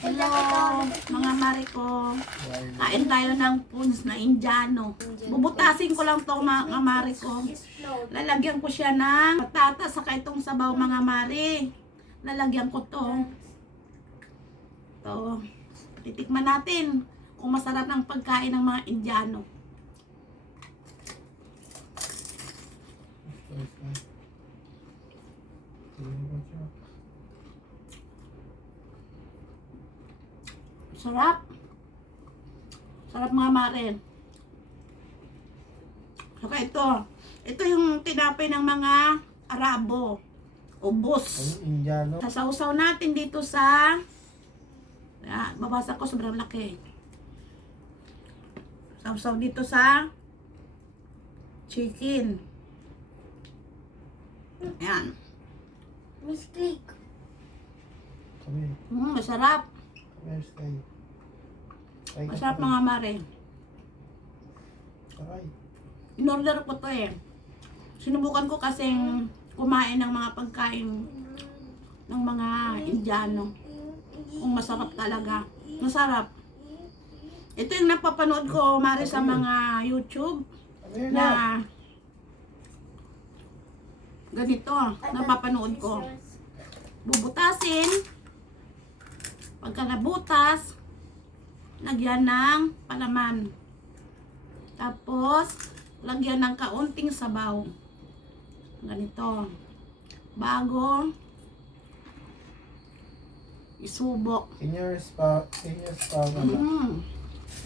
Hello, mga mare ko. Kain tayo ng puns na Indiano. Bubutasin ko lang to mga mare ko. Lalagyan ko siya ng patatas saka itong sabaw mga mare. Lalagyan ko to. To. Titikman natin kung masarap ng pagkain ng mga Indiano. Sarap. Sarap mga mare. Saka ito. Ito yung tinapay ng mga Arabo. Ubos. Indiano. Sasawsaw natin dito sa... babasa ko sobrang laki. Sawsaw dito sa chicken. Ayan. Miss Click. Kami. Masarap. Kami stay. Masarap mga mare. Aray. In-order ko to eh. Sinubukan ko kasing kumain ng mga pagkain ng mga Indiano. Kung masarap talaga. Masarap. Ito yung napapanood ko mare sa mga YouTube na ganito. Napapanood ko. Bubutasin. Pagka nabutas, lagyan ng palaman. Tapos, lagyan ng kaunting sabaw. Ganito. Bago isubok. Senior spa pala. You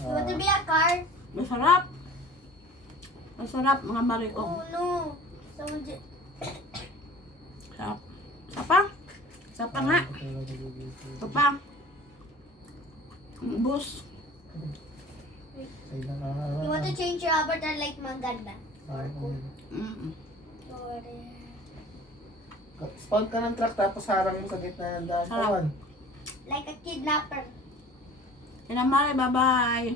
want to be a car? Masarap. Masarap mga mare ko. Oh no. Someone just... Sarap. Sapa? Sapa nga. Sapa. Ubus. You want to change your avatar like Manganda? Spawn ka ng truck tapos harang mo sa gitna ng daan. Sarap. Kawan. Like a kidnapper. Yan ang mare. Bye-bye.